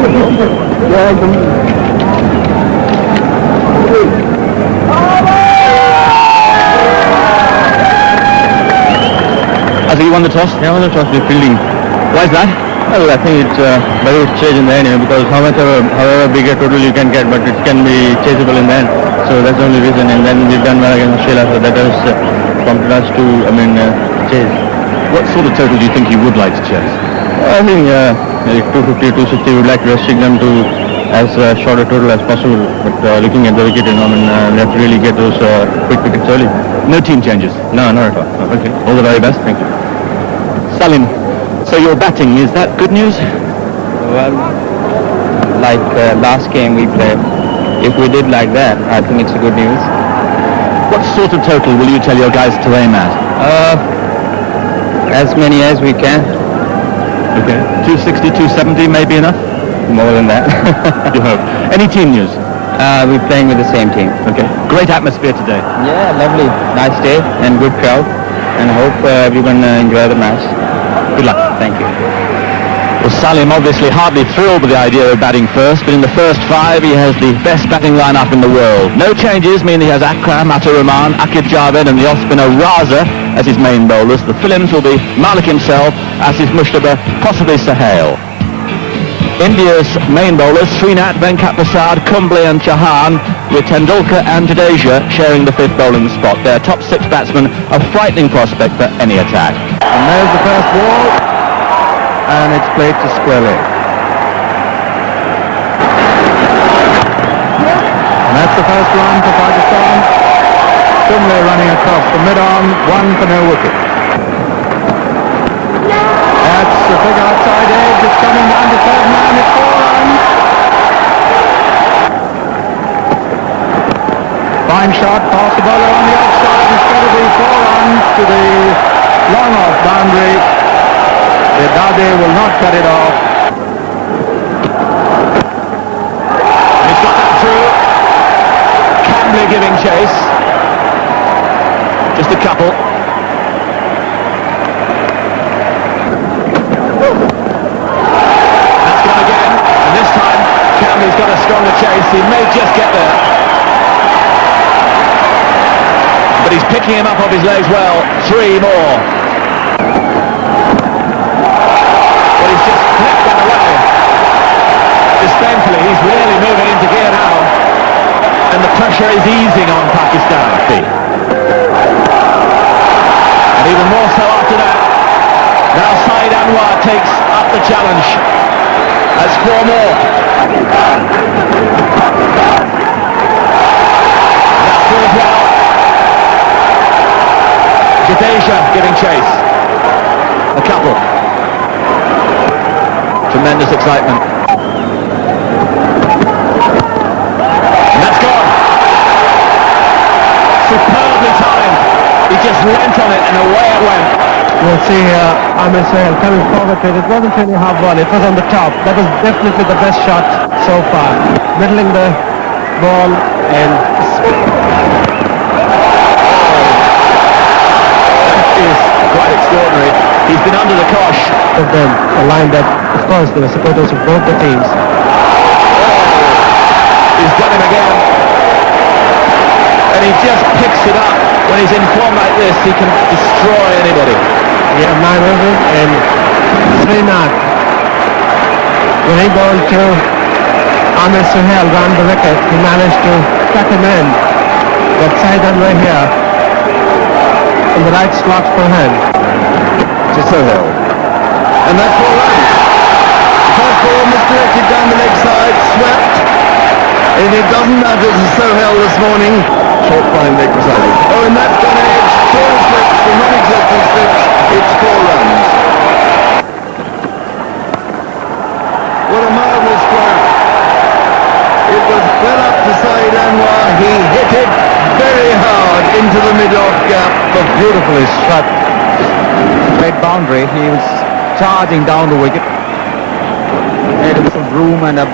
I think you won the toss? Yeah, I won the toss with fielding. Why is that? Well, I think it's very chase in the end, because however big a total you can get, but it can be chaseable in the end. So that's the only reason. And then we've done well against Australia, so that has prompted us to, chase. What sort of total do you think you would like to chase? I think 250, 260, we'd like to restrict them to as short a total as possible. But looking at the wicket, we have to really get those quick wickets early. No team changes? No, not at all. No. Okay, all the very best. Thank you. Salim, so you're batting, is that good news? Well, like last game we played, if we did like that, I think it's a good news. What sort of total will you tell your guys to aim at? As many as we can. Okay, 260, 270 may be enough? More than that. You hope. Any team news? We're playing with the same team. Okay, great atmosphere today. Yeah, lovely. Nice day and good crowd. And I hope everyone enjoy the match. Good luck. Thank you. Well, Salim obviously hardly thrilled with the idea of batting first, but in the first 5 he has the best batting lineup in the world. No changes mean he has Akram, Atur Rahman, Akib Javed and the off-spinner Raza as his main bowlers. The fillings will be Malik himself, Asif Mushtaba, possibly Sahel. India's main bowlers, Srinath, Venkat Prasad, Kumble and Chauhan, with Tendulkar and Jadeja sharing the 5th bowling spot. Their top 6 batsmen, a frightening prospect for any attack. And there's the first ball, and it's played to square leg. And that's the first run for Pakistan. Kumble running across the mid-on, 1 for no wicket. That's the big outside edge, it's coming down to third man, it's 4 runs. Fine shot, past the bowler on the outside, it's got to be 4 runs to the long off boundary. The Dade will not cut it off. He's got that through. Campbell giving chase. Just a couple. That's gone again. And this time, Campbell's got a stronger chase. He may just get there. But he's picking him up off his legs well. 3 more. He's just flipped that away. Disdainfully, he's really moving into gear now. And the pressure is easing on Pakistan. And even more so after that. Now Saeed Anwar takes up the challenge. That's 4 more. That's good as well. Jadeja giving chase. A couple. Tremendous excitement. And that's gone. Superbly timed. He just leant on it and away it went. We'll see Amir Sohail coming forward to it. It wasn't really half ball, it was on the top. That was definitely the best shot so far. Middling the ball and... That is quite extraordinary. He's been under the cosh. Of them, a line that, of course, there were supporters of both the teams. He's done him again. And he just picks it up. When he's in form like this, he can destroy anybody. Yeah, 9 overs and Srinath. When he bowled to Amir Sohail round the wicket, he managed to cut him in. That side right here, in the right slot for him. To Sohail. And that's 4 runs. The first ball misdirected down the leg side, swept. And it doesn't matter to Sohail this morning. Short fine leg presiding. Oh, and that's gone edge. 4 slips, the non-existent slips. It's 4 runs. What a marvellous throw. It was well up to Saeed Anwar. He hit it very hard into the mid-off gap. But beautifully struck. Great boundary. He was charging down the wicket. Made him some room and a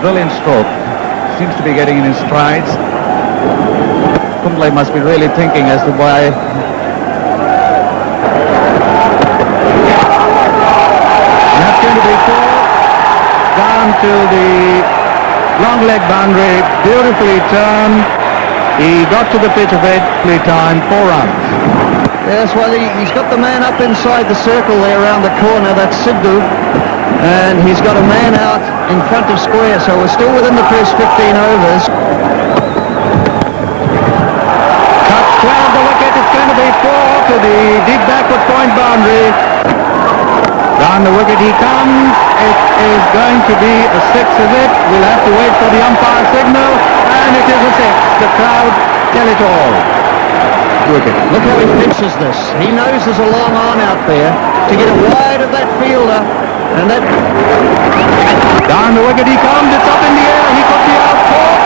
brilliant stroke. Seems to be getting in his strides. Kumble must be really thinking as to why. And that's going to be 4. down to the long leg boundary, beautifully turned. He got to the pitch of it, time 4 runs. Yes, well, he's got the man up inside the circle there around the corner, that's Sidhu, and he's got a man out in front of square, so we're still within the first 15 overs. Cuts round the wicket, it's going to be 4 to the deep backward point boundary. Down the wicket he comes, it is going to be a 6, is it? We'll have to wait for the umpire signal, and it is a 6. The crowd tell it all. Wicket. Look how he pitches this. He knows there's a long on out there to get it wide of that fielder, and that... Down the wicket he comes, it's up in the air, he could be out caught,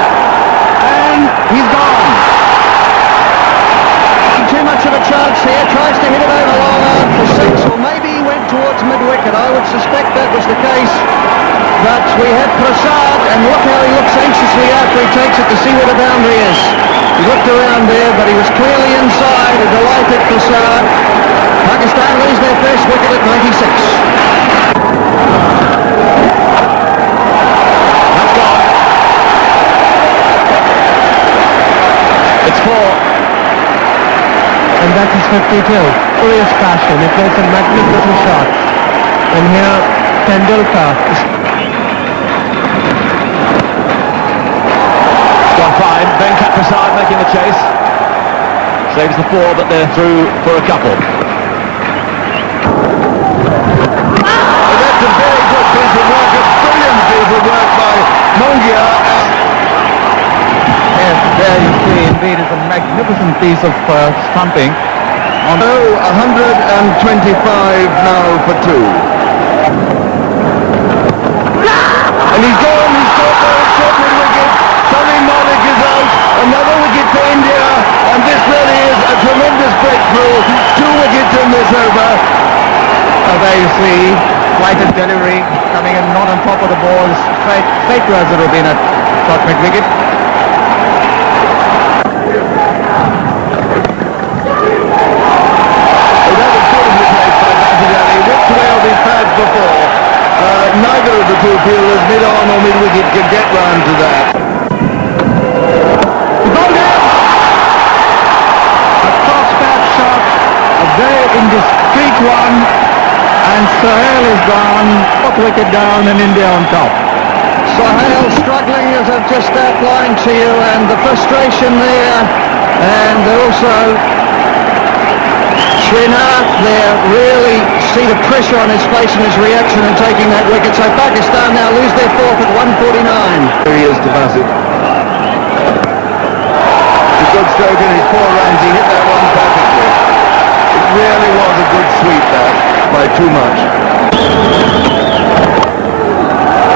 and he's gone. Too much of a chance here, tries to hit it over long on for 6, or maybe he went towards mid-wicket. I would suspect that was the case, but we have Prasad, and look how he looks anxiously after he takes it to see where the boundary is. He looked around there, but he was clearly inside. A delighted Prasad. Pakistan lose their first wicket at 96. That's gone. It's 4. And that is 52. Glorious passion. It was a magnificent shot. And here, Tendulkar. Gone fine. Venkat Prasad making the chase. Saves the 4, but they're through for a couple. That's a very good piece of work, a brilliant piece of work by Mongia. Yes, there you see, indeed, it's a magnificent piece of stumping. 125 now for 2. And he's gone, he's caught the short mid-wicket. Sonny Malik is out. Another wicket for India. And this really is a tremendous breakthrough. 2 wickets in this over. There you see, flighted delivery, coming in not on top of the ball, straight to Azharuddin at short mid-wicket. Before. Neither of the 2 fielders, mid-on or mid-wicket, could get round to that. A cross-bat shot, a very indiscreet one, and Sohail is gone, 4th wicket down and India on top. Sohail struggling, as I've just outlined to you, and the frustration there, and also Srinath there, really see the pressure on his face and his reaction in taking that wicket. So Pakistan now lose their 4th at 149. Here he is to Bassett. It's a good stroke in his 4 runs. He hit that one perfectly. It really was a good sweep that, by too much.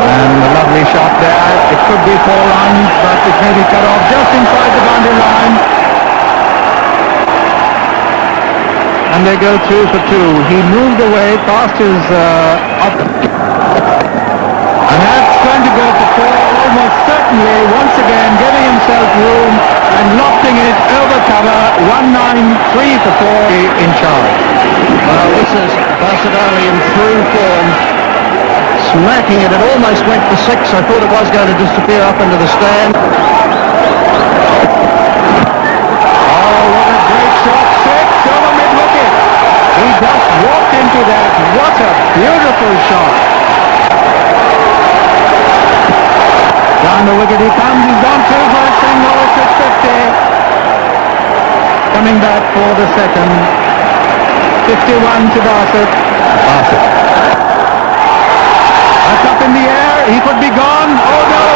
And a lovely shot there. It could be 4 runs, but it may be cut off just inside the boundary line. And they go 2 for 2. He moved away past his up. And that's going to go for 4, almost certainly, once again giving himself room and lofting it over cover. 193 for 4 in charge. Well, this is Bassett Ali in true form. Smacking it. It almost went for 6. I thought it was going to disappear up into the stand. He just walked into that. What a beautiful shot. Down the wicket he comes. He's gone 2 for a single. 650. Coming back for the second. 51 to Bassett. That's up in the air. He could be gone. Oh no.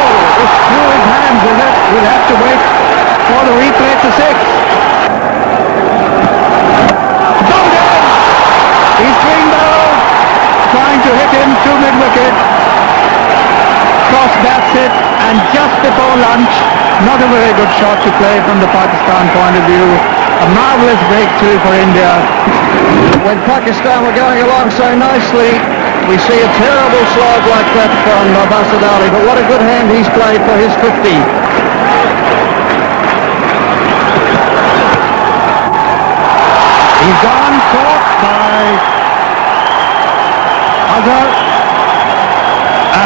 It's through his hands, is it? We'll have to wait for the replay to 6. He's swinged out, trying to hit him to mid-wicket. Cross bats it, and just before lunch, not a very good shot to play from the Pakistan point of view. A marvellous breakthrough for India. When Pakistan were going along so nicely, we see a terrible slog like that from Bassett Ali, but what a good hand he's played for his 50. He's gone, caught by Azhar,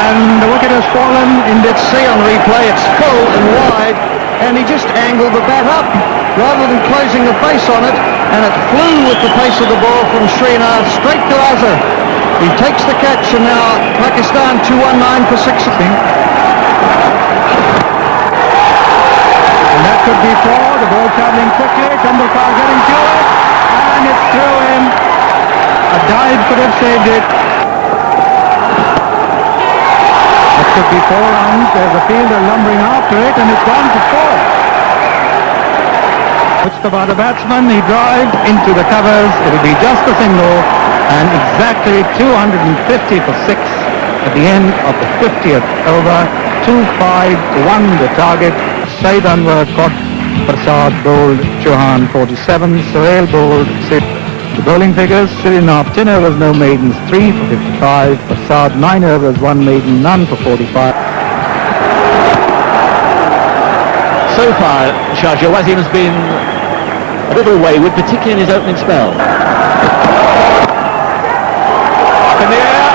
and the wicket has fallen. Let's see on replay, it's full and wide, and he just angled the bat up rather than closing the face on it, and it flew with the pace of the ball from Srinath straight to Azam. He takes the catch, and now Pakistan 219 for 6. And that could be 4. The ball travelling quickly. Tendulkar getting to it, and it's through in. A dive could have saved it. That could be 4 runs. There's a fielder lumbering after it, and it's gone for 4. Puts the batsman. He drives into the covers. It'll be just a single, and exactly 250 for 6 at the end of the 50th over. 2-5-1 the target. Said Anwar caught Prasad, bowled Chauhan 47, Sohail bowled 6. The bowling figures: Srinath 10 overs, no maidens, 3 for 55. Prasad 9 overs, 1 maiden, none for 45. So far, Sharjah, Wasim has been a little wayward, particularly in his opening spell. Up in the air.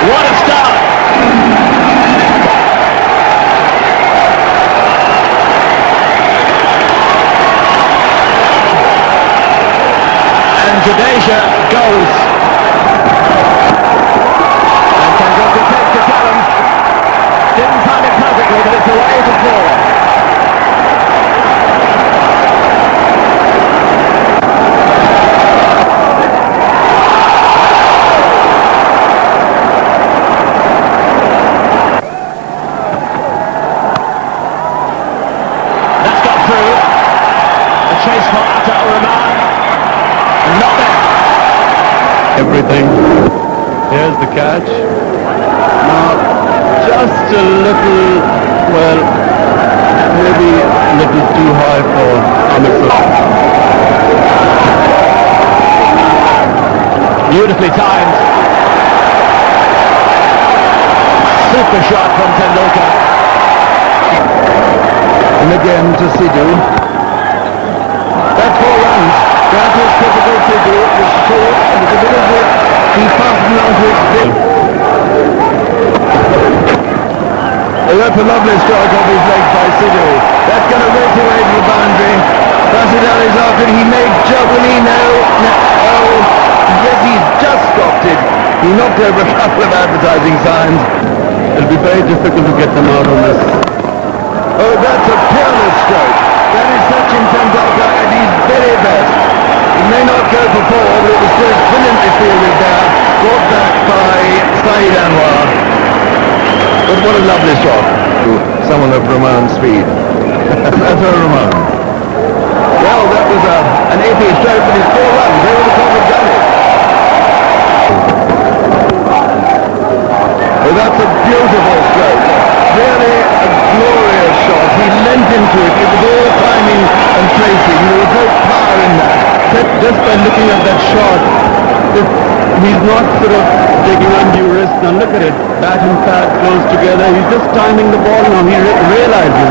What a start! And Jadeja goes. And Tendulkar takes the challenge. Didn't time it perfectly, but it's away for 4. Chase for Rahman, and not there. Everything. Here's the catch. Now, just a little, well, maybe a little too high for Amit. Beautifully timed. Super shot from Tendulkar. And again to Sidhu. That's 4 runs. That is typical Sidhu. It's short, and it's a bit of it. He fastened onto its bit. Oh, that's a lovely strike off his leg by Sidhu. That's going to race away to the boundary. Rashid Ali's after it. He made will he know? No. Oh, yes, he's just stopped it. He knocked over a couple of advertising signs. It'll be very difficult to get them out on this. Oh, that's a peerless stroke. That is Sachin Tendulkar at his very best. He may not go for 4, but it was still brilliantly fielded there. Brought back by Saeed Anwar. But what a lovely shot. Someone of Rahman's speed. That's a Rahman. Well, that was an 80 stroke, but it's 4 runs. They would have probably done it. Oh, that's a beautiful stroke. Really a glorious shot. He leant into it with all timing and placing. There was no power in that. Just by looking at that shot, he's not sort of taking undue risk. Now look at it. Bat and pad close together. He's just timing the ball now. He realizes.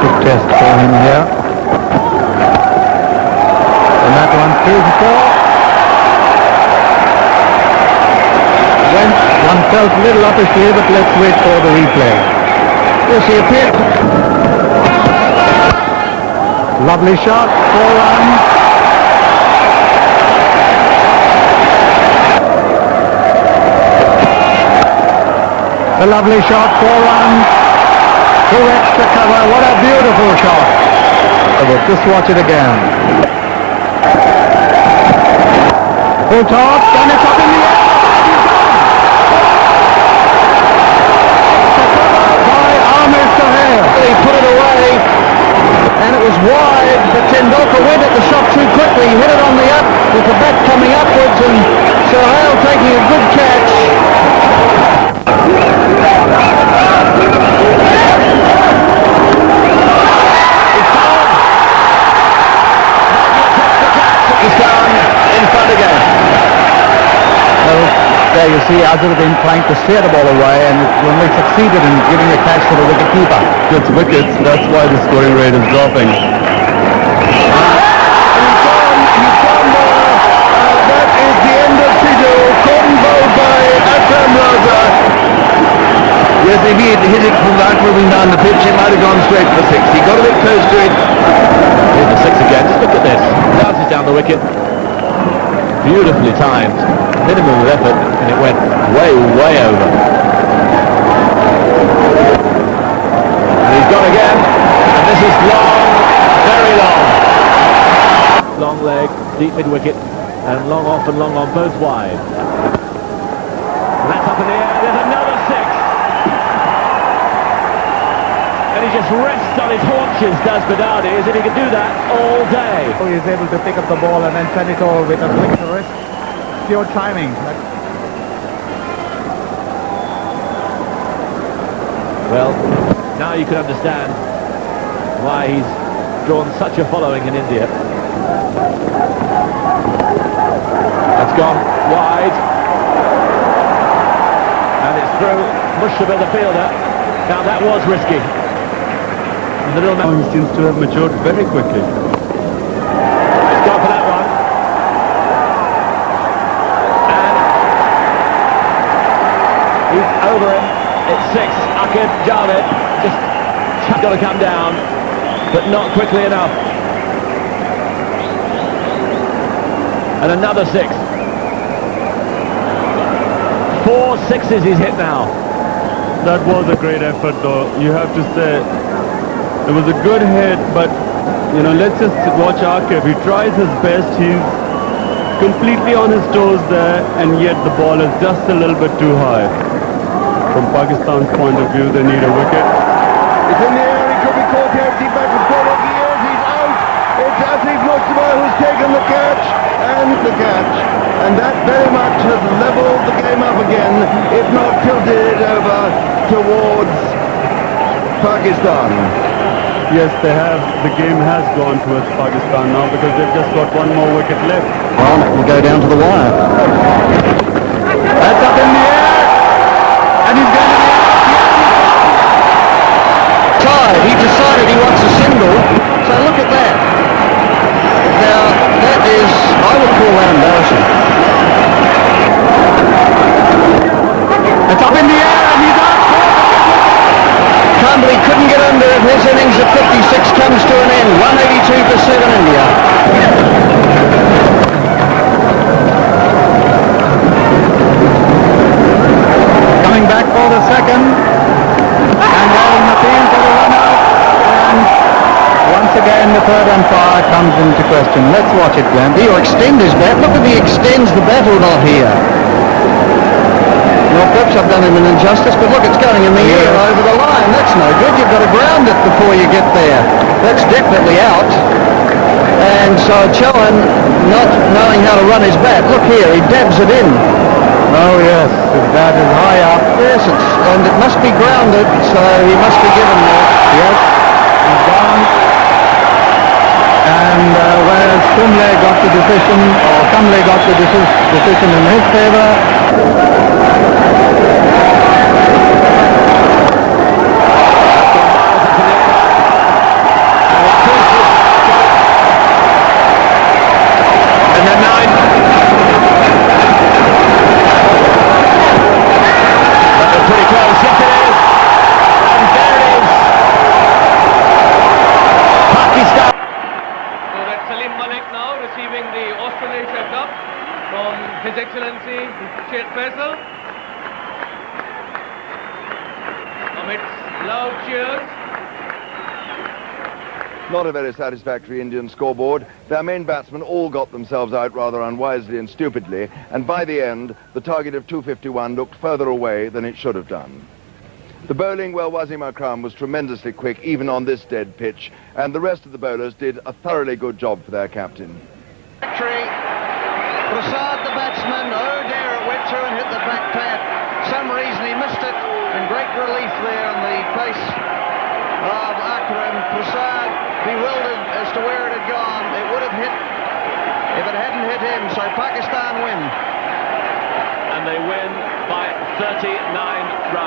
Good test for him here. And that one's 2 for 4. One felt a little up his sleeve, but let's wait for the replay. Yes, he appeared. Lovely shot, 4 runs. A lovely shot, 4 runs. 2 extra cover. What a beautiful shot. Just watch it again. Full toss, and it's up in the air. He put it away, and it was wide, but Tendulkar went at the shot too quickly. He hit it on the up, with the bat coming upwards, and Sohail taking a good catch. He's down in front again. Well, there you see Azam trying to steer the ball away, and only succeeded in giving a catch to the wicket-keeper. Gets wickets, that's why the scoring rate is dropping. That is the end of Fido, caught and bowled by Akram Raza. Yes, if he had hit it from that moving down the pitch, it might have gone straight for the six. He got a bit close to it. Here's the six again. Just look at this. Bounces down the wicket. Beautifully timed. Minimum of effort, and it went way, way over. And he's gone again. And this is long, very long. Long leg, deep mid-wicket, and long off and long on, both wide. And that's up in the air. There's another six. And he just rests on his haunches, does Bedadi, as if he could do that all day. So he is able to pick up the ball and then send it over with a flick of the wrist. Pure timing. Well, now you can understand why he's drawn such a following in India. That's gone wide. And it's through. Mushed a bit of the fielder. Now that was risky. And the little man He seems to have matured very quickly. has gone for that one. And he's over him. It's six. Akib Javed just got to come down, but not quickly enough. And another six. 4 sixes he's hit now. That was a great effort though, you have to say. It was a good hit, but you know, let's just watch Akib. He tries his best, he's completely on his toes there, and yet the ball is just a little bit too high. From Pakistan's point of view, they need a wicket. It's in the air, he could be caught here, deep back with Kohli, he is, he's out. It's Asif Mustafa who's taken the catch, and that very much has levelled the game up again, if not tilted it over towards Pakistan. Yes, they have. The game has gone towards Pakistan now because they've just got one more wicket left. Well, it will go down to the wire. That's up in the air, and he's going to be out. Tied. He decided he wants a single. So look at that. Now, that is, I would call that embarrassing. It's up in the air, and he's out. Campbell couldn't get under it. His innings at 56 comes to an end. 182 for 7 India. Coming back for the second, and Warren appeal for the run out, and once again the third umpire comes into question. Let's watch it, Glenn. He'll extend his bat. Look at he extends the bat or not here. Well, perhaps I've done him an injustice, but look, it's going in the air over the line. That's no good. You've got to ground it before you get there. That's definitely out. And so Chowan, not knowing how to run his bat, look here, he dabs it in. Oh yes, his bat is high up. Yes, and it must be grounded, so he must be given that. Yes, he's gone. And whereas Kumble got the decision, or Kumble got the decision in his favour. And then 9. But they're pretty close. Yes, it is. And there it is. Pakistan. So that's Salim Malik now receiving the Australasia Cup from His Excellency Sheikh Faisal. Amidst loud cheers. Not a very satisfactory Indian scoreboard. Their main batsmen all got themselves out rather unwisely and stupidly, and by the end, the target of 251 looked further away than it should have done. The bowling, well, Wasim Akram was tremendously quick, even on this dead pitch, and the rest of the bowlers did a thoroughly good job for their captain. Victory. Prasad, the batsman, oh dear, it went through and hit the back pad. Some reason he missed it, and great relief there on the face of Akram. Prasad, bewildered as to where it had gone. It would have hit if it hadn't hit him, so Pakistan win. And they win 39 runs.